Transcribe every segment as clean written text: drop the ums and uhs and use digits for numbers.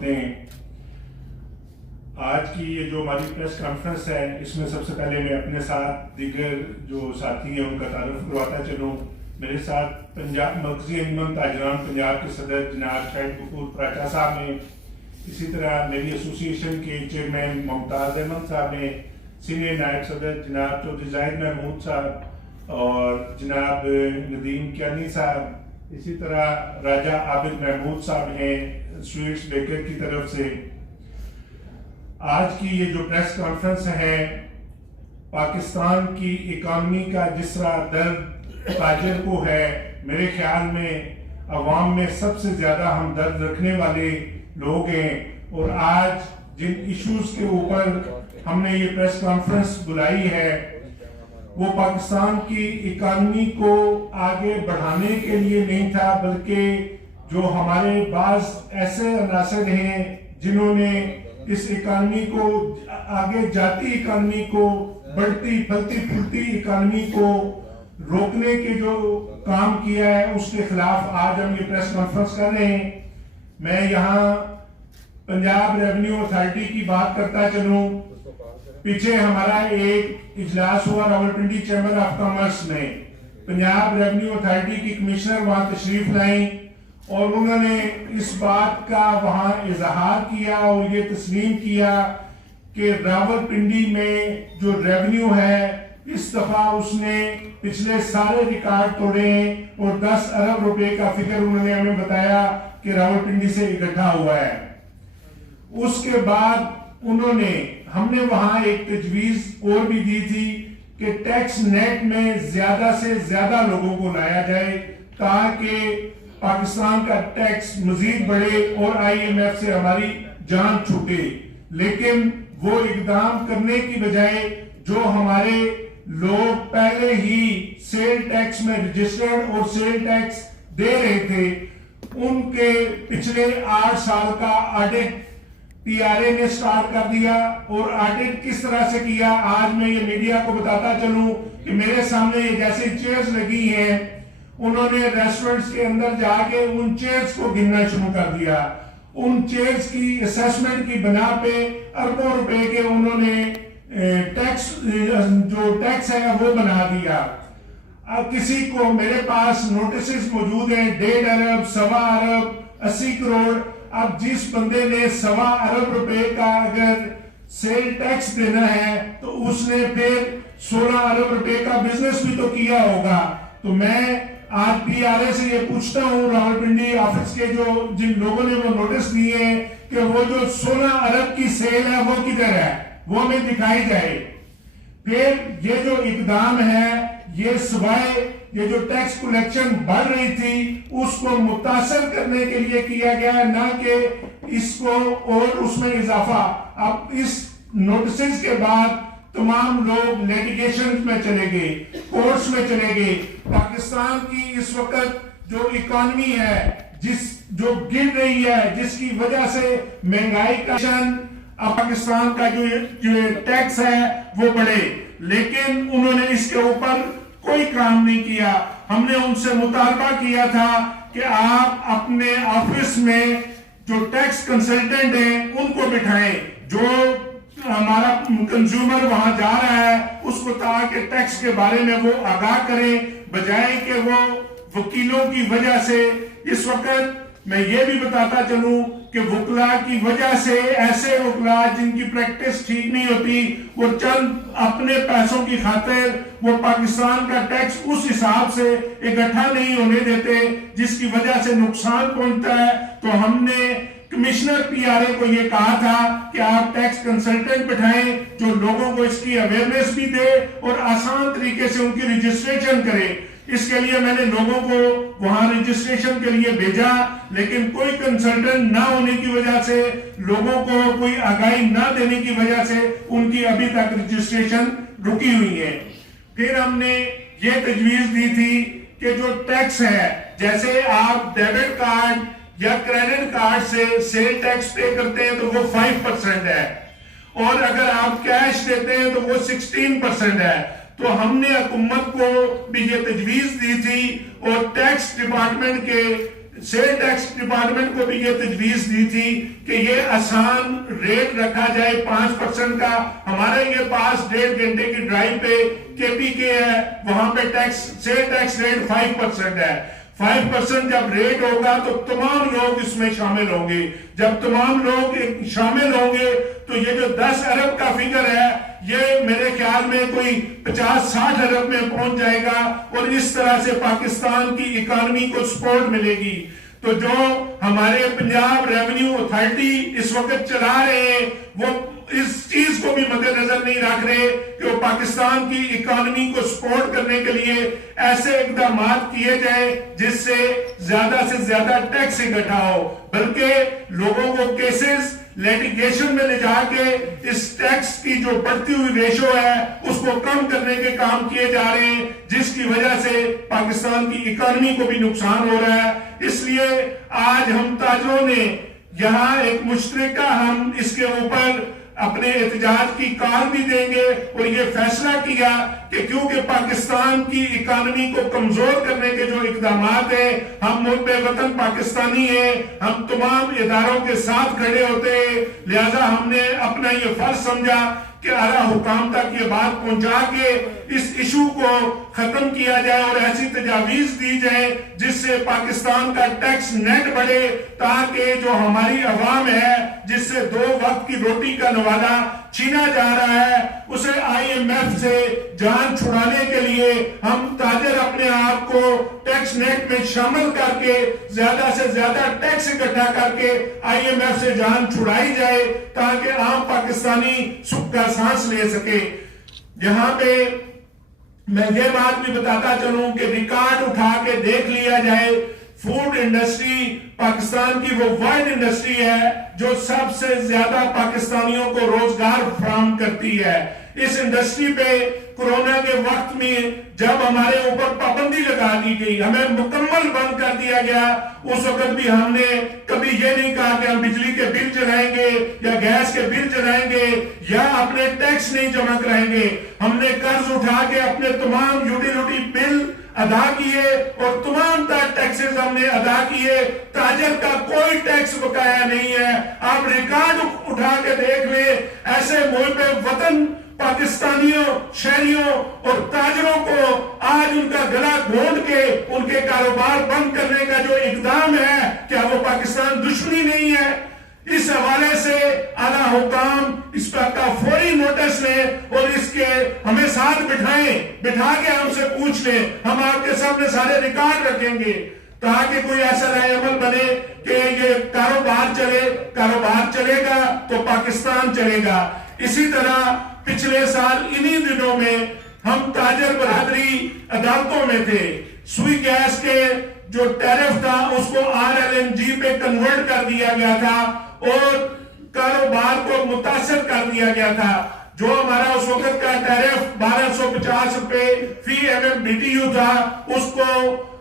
دیں۔ آج کی یہ جو ہماری پریس کانفرنس ہے اس میں سب سے پہلے میں اپنے ساتھ دیگر جو ساتھی ہیں ان کا تعارف کرواتا چلوں۔ میرے ساتھ پنجاب مرکزی انجمن تاجران پنجاب کے صدر جناب شاہد غفور پراچا صاحب ہیں، اسی طرح میری ایسوسی ایشن کے چیئرمین ممتاز احمد صاحب ہیں، سینئر نائب صدر جناب چودھری زاہد محمود صاحب اور جناب ندیم کیانی صاحب، اسی طرح راجہ عابد محمود صاحب ہیں سویٹس بیکر کی طرف سے۔ آج کی یہ جو پریس کانفرنس ہے پاکستان کی اکانومی کا جس طرح درد تاجر کو ہے، میرے خیال میں عوام میں سب سے زیادہ ہمدرد رکھنے والے لوگ ہیں، اور آج جن ایشوز کے اوپر ہم نے یہ پریس کانفرنس بلائی ہے وہ پاکستان کی اکانومی کو آگے بڑھانے کے لیے نہیں تھا، بلکہ جو ہمارے بعض ایسے عناصر ہیں جنہوں نے اس اکانومی کو آگے جاتی اکانومی کو، بڑھتی پھلتی پھولتی اکانومی کو روکنے کے جو کام کیا ہے اس کے خلاف آج ہم یہ پریس کانفرنس کر رہے ہیں۔ میں یہاں پنجاب ریونیو اتھارٹی کی بات کرتا چلوں۔ پیچھے ہمارا ایک اجلاس ہوا راولپنڈی چیمبر آف کامرس میں، پنجاب ریونیو اتھارٹی کی کمشنر وہاں تشریف لائیں اور انہوں نے اس بات کا وہاں اظہار کیا اور یہ تسلیم کیا کہ راولپنڈی میں جو ریونیو ہے اس دفعہ اس نے پچھلے سارے ریکارڈ توڑے ہیں اور 10 ارب روپے کا فگر انہوں نے ہمیں بتایا کہ راولپنڈی سے اکٹھا ہوا ہے۔ اس کے بعد ہم نے وہاں ایک تجویز اور بھی دی تھی کہ ٹیکس نیٹ میں زیادہ سے زیادہ لوگوں کو لایا جائے تاکہ پاکستان کا ٹیکس مزید بڑھے اور آئی ایم ایف سے ہماری جان چھوٹے، لیکن وہ اقدام کرنے کی بجائے جو ہمارے لوگ پہلے ہی سیل ٹیکس میں رجسٹرڈ اور سیل ٹیکس دے رہے تھے ان کے پچھلے 8 سال کا آڈٹ پی آر اے نے سٹارٹ کر دیا۔ اور آڈٹ کس طرح سے کیا آج میں یہ میڈیا کو بتاتا چلوں کہ میرے سامنے یہ جیسے چیئرز لگی ہیں انہوں نے ریسٹورنٹس کے اندر جا کے ان چیئرز کو گننا شروع کر دیا، ان چیئرز کی اسیسمنٹ کی بنا پہ اربوں روپے کے انہوں نے جو ٹیکس ہے وہ بنا دیا۔ اب کسی کو میرے پاس نوٹسز موجود ہیں 1.5 ارب 1.25 ارب 80 کروڑ۔ اب جس بندے نے 1.25 ارب روپے کا اگر سیل ٹیکس دینا ہے تو اس نے پھر 16 ارب روپے کا بزنس بھی تو کیا ہوگا۔ تو میں آج پی آر اے سے یہ پوچھتا ہوں راولپنڈی آفس کے جن لوگوں نے وہ نوٹس دیے ہیں کہ وہ جو 16 ارب کی سیل ہے وہ کدھر ہے، وہ ہمیں دکھائی جائے۔ پھر یہ جو اقدام ہے یہ سوائے یہ جو ٹیکس کلیکشن بڑھ رہی تھی اس کو متاثر کرنے کے لیے کیا گیا ہے، نہ کہ اس کو اور اس میں اضافہ۔ اب اس نوٹسز کے بعد تمام لوگ لیٹیگیشن میں چلے گئے، کورٹس میں چلے گئے۔ پاکستان کی اس وقت جو اکانومی ہے جو گر رہی ہے، جس کی وجہ سے مہنگائی کا پاکستان کا جو ٹیکس ہے وہ بڑھے، لیکن انہوں نے اس کے اوپر کوئی کام نہیں کیا۔ ہم نے ان سے مطالبہ کیا تھا کہ آپ اپنے آفس میں جو ٹیکس کنسلٹنٹ ہیں ان کو بٹھائیں، جو ہمارا کنزیومر وہاں جا رہا ہے اس کو تاکہ ٹیکس کے بارے میں وہ آگاہ کریں، بجائے کہ وہ وکیلوں کی وجہ سے۔ اس وقت میں یہ بھی بتاتا چلوں کہ وکلاء کی وجہ سے ایسے وکلاء جن کی پریکٹس ٹھیک نہیں ہوتی وہ چند اپنے پیسوں کی خاطر وہ پاکستان کا ٹیکس اس حساب سے اکٹھا نہیں ہونے دیتے جس کی وجہ سے نقصان پہنچتا ہے۔ تو ہم نے کمشنر پی آر اے کو یہ کہا تھا کہ آپ ٹیکس کنسلٹنٹ بٹھائیں جو لوگوں کو اس کی اویئرنیس بھی دے اور آسان طریقے سے ان کی رجسٹریشن کرے۔ اس کے لیے میں نے لوگوں کو وہاں رجسٹریشن کے لیے بھیجا، لیکن کوئی کنسلٹنٹ نہ ہونے کی وجہ سے، لوگوں کو کوئی آگاہی نہ دینے کی وجہ سے ان کی ابھی تک رجسٹریشن رکی ہوئی ہے۔ پھر ہم نے یہ تجویز دی تھی کہ جو ٹیکس ہے، جیسے آپ ڈیبٹ کارڈ یا کریڈٹ کارڈ سے سیل ٹیکس پے کرتے ہیں تو وہ 5% ہے، اور اگر آپ کیش دیتے ہیں تو وہ 16% ہے۔ تو ہم نے حکومت کو بھی یہ تجویز دی تھی اور ٹیکس ڈپارٹمنٹ کے سیل ٹیکس ڈپارٹمنٹ کو بھی یہ تجویز دی تھی کہ یہ آسان ریٹ رکھا جائے 5% کا. ہمارے یہ پاس 1.5 گھنٹے کی ڈرائیو پہ KPK ہے, وہاں پہ سیل ٹیکس ریٹ 5% ہے. 5% جب ریٹ ہوگا تو تمام لوگ اس میں شامل ہوں گے. جب تمام لوگ شامل ہوں گے تو یہ جو 10 ارب کا فگر ہے یہ میرے خیال میں کوئی 50-60 ارب میں پہنچ جائے گا, اور اس طرح سے پاکستان کی اکانومی کو سپورٹ ملے گی. تو جو ہمارے پنجاب ریونیو اتھارٹی اس وقت چلا رہے ہیں وہ اس چیز کو بھی مد نظر نہیں رکھ رہے کہ وہ پاکستان کی اکانومی کو سپورٹ کرنے کے لیے ایسے اقدامات کیے جائیں جس سے زیادہ ٹیکس اکٹھا ہو, بلکہ لوگوں کو کیسز لیٹیگیشن میں لے جا کے اس ٹیکس کی جو بڑھتی ہوئی ریشو ہے اس کو کم کرنے کے کام کیے جا رہے ہیں, جس کی وجہ سے پاکستان کی اکانومی کو بھی نقصان ہو رہا ہے. اس لیے آج ہم تاجروں نے یہاں ایک مشترکہ ہم اس کے اوپر اپنے احتجاج کی کال بھی دیں گے, اور یہ فیصلہ کیا کہ کیونکہ پاکستان کی اکانومی کو کمزور کرنے کے جو اقدامات ہیں, ہم محب وطن پاکستانی ہیں, ہم تمام اداروں کے ساتھ کھڑے ہوتے ہیں, لہذا ہم نے اپنا یہ فرض سمجھا کہ اعلیٰ حکام تک یہ بات پہنچا کے اس ایشو کو ختم کیا جائے اور ایسی تجاویز دی جائے جس سے پاکستان کا ٹیکس نیٹ بڑھے, تاکہ جو ہماری عوام ہے جس سے 2 وقت کی روٹی کا نوالہ چھینا جا رہا ہے, اسے IMF سے جان چھڑانے کے لیے ہم تاجر اپنے آپ کو ٹیکس نیٹ میں شامل کر کے زیادہ سے زیادہ ٹیکس اکٹھا کر کے IMF سے جان چھڑائی جائے تاکہ عام پاکستانی سکھ کا سانس لے سکے. یہاں پہ میں یہ بات بھی بتاتا چلوں کہ ریکارڈ اٹھا کے دیکھ لیا جائے, فوڈ انڈسٹری پاکستان کی وہ ورلڈ انڈسٹری ہے جو سب سے زیادہ پاکستانیوں کو روزگار فراہم کرتی ہے. اس انڈسٹری پہ کورونا کے وقت میں جب ہمارے اوپر پابندی لگا دی گئی, ہمیں مکمل بند کر دیا گیا, اس وقت بھی ہم نے کبھی یہ نہیں کہا کہ ہم بجلی کے بل چلائیں گے یا گیس کے بل چلائیں گے یا اپنے ٹیکس نہیں جمع کرائیں گے. ہم نے قرض اٹھا کے اپنے تمام یوٹیلیٹی بل ادا کیے اور تمام ٹیکسز ہم نے ادا کیے. تاجر کا کوئی ٹیکس بقایا نہیں ہے. آپ ریکارڈ اٹھا کے دیکھ لیں, ایسے محب وطن پاکستانیوں, شہریوں اور تاجروں کو آج ان کا گلا گھونٹ کے ان کے کاروبار بند کرنے کا جو اقدام ہے, کیا وہ پاکستان دشمنی نہیں ہے؟ اس حوالے سے اعلیٰ حکام اس کا فوری نوٹس لیں اور اس کے ہمیں ساتھ بٹھا کے ہم سے پوچھ لیں. ہم آپ کے سامنے سارے ریکارڈ رکھیں گے تاکہ کوئی ایسا رائے عمل بنے کہ یہ کاروبار چلے گا تو پاکستان چلے گا. اسی طرح پچھلے سال انہی دنوں میں ہم تاجر برادری عدالتوں میں تھے. سوئی گیس کے جو ٹیرف تھا اس کو RLNG پہ کنورٹ کر دیا گیا تھا اور کاروبار کو متاثر کر دیا گیا تھا. جو ہمارا اس وقت کا ٹیرف 1250 روپے فی MMBTU تھا, اس کو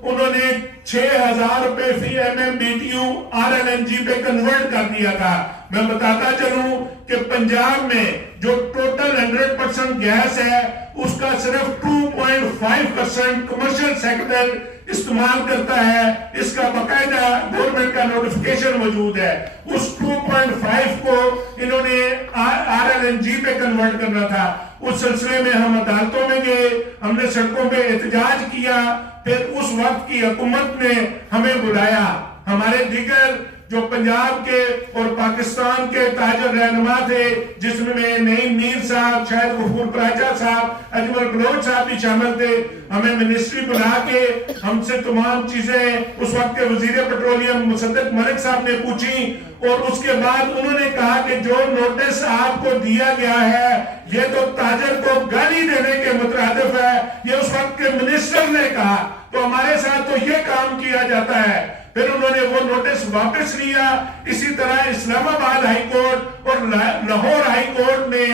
انہوں نے 6000 روپے فی MMBTU RLNG پہ کنورٹ کر دیا تھا. میں بتاتا چلوں کہ پنجاب میں جو ٹوٹل 100% گیس ہے اس کا صرف 2.5% کمرشل سیکٹر استعمال کرتا ہے. اس کا باقاعدہ گورنمنٹ کا نوٹیفیکیشن موجود ہے. اس 2.5 کو انہوں نے RLNG پہ کنورٹ کرنا تھا. اس سلسلے میں ہم عدالتوں میں گئے, ہم نے سڑکوں پہ احتجاج کیا. پھر اس وقت کی حکومت نے ہمیں بلایا. ہمارے دیگر جو پنجاب کے اور پاکستان کے تاجر رہنما تھے, جس میں نعیم میر صاحب, شاہد غفور پراچا صاحب, اجمل بلوچ صاحب بھی شامل تھے, ہمیں منسٹری بلا کے ہم سے تمام چیزیں اس وقت کے وزیر پیٹرولیم مصدق ملک صاحب نے پوچھی. اور اس کے بعد انہوں نے کہا کہ جو نوٹس آپ کو دیا گیا ہے یہ تو تاجر کو گالی دینے کے مترادف ہے, یہ اس وقت کے منسٹر نے کہا. تو ہمارے ساتھ تو یہ کام کیا جاتا ہے. پھر انہوں نے وہ نوٹس واپس لیا. اسی طرح اسلام آباد ہائی کورٹ اور لاہور ہائی کورٹ نے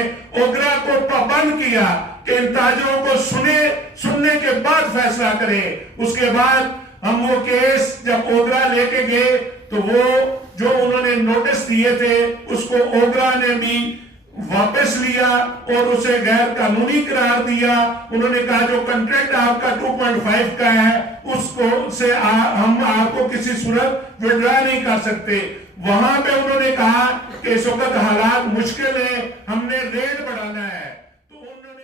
اوگرا کو پابند کیا کہ ان تاجروں کو سننے کے بعد فیصلہ کرے. اس کے بعد ہم وہ کیس جب اوگرا لے کے گئے تو وہ جو انہوں نے نوٹس دیے تھے اس کو اوگرا نے بھی واپس لیا اور اسے غیر قانونی قرار دیا. انہوں نے کہا جو کنٹریکٹ آپ کا 2.5 کا ہے اس کو سے ہم آپ کو کسی صورت وڈرا نہیں کر سکتے. وہاں پہ انہوں نے کہا کہ اس وقت حالات مشکل ہے, ہم نے ریٹ بڑھانا ہے. تو انہوں نے